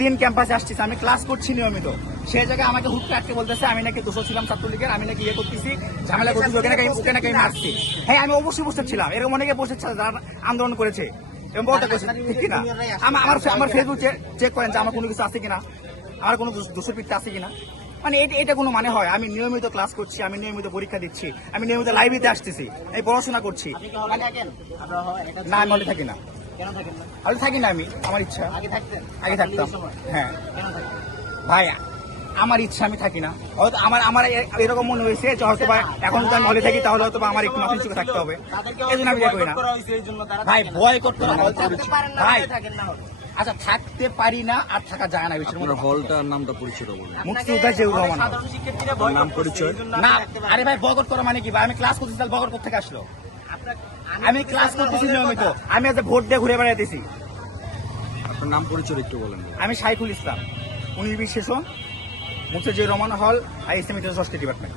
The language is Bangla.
দিন ক্যাম্পাসে আসছিস, আমি ক্লাস করছি নিয়মিত, সেই জায়গায় আমাকে হুট করে আটকে বলতেছে আমি নাকি দোষর ছিলাম ছাত্রলীগের, আমি নাকি ইয়ে করতেছি, ঝামেলা করতেছি, ওকে নাকি আমি মারছি। হ্যাঁ, আমি অবশ্যই উপস্থিত ছিলাম, এরকম অনেকে বসেছে যারা আন্দোলন করেছে এবং বলতে করছে, ঠিক কিনা? আমার ফেসবুক চেক করেন যে আমার কোনো কিছু আছে কিনা, আমার কোনো দোষের পিঠতে আছে কিনা। মানে এটা কোনো মানে হয়? আমি নিয়মিত ক্লাস করছি, আমি নিয়মিত পরীক্ষা দিচ্ছি, আমি নিয়মিত লাইব্রেরিতে আসতেছি, আমি পড়াশোনা করছি। না, আমি হলে থাকি না, হলে থাকি না, আমি আমার ইচ্ছা। আগে থাকতাম, হ্যাঁ ভাই, আমার ইচ্ছা, আমি থাকি না। হয়তো আমার এরকম মনে হয়েছে যে হয়তো বা এখন যদি আমি হলে থাকি তাহলে হয়তো বা আমার একটু মাথা নিচু থাকতে হবে, এই জন্য আমি ইয়ে করি না। ভাই বয়কট করা ভাই, আচ্ছা থাকতে পারি না আর থাকা যায় না। আপনার হলটার নামটা পরিচয় বলুন। মুক্তিযোদ্ধা জিয়াউর রহমান নাম পরিচয় না। আরে ভাই বয়কট করা মানে কি ভাই? আমি ক্লাস করতেছি, তাহলে বয়কট করতে আসলো? আমি ক্লাস করতেছি নিয়মিত, আমি আজ ভোট দিয়ে ঘুরে বেড়াইতেছি। আপনার নাম পরিচয় একটু বলেন। আমি সাইফুল ইসলাম, 19-20 সেশন, মুক্তিযোদ্ধা জিয়াউর রহমান হল, আর ইসলামিক ডিপার্টমেন্ট।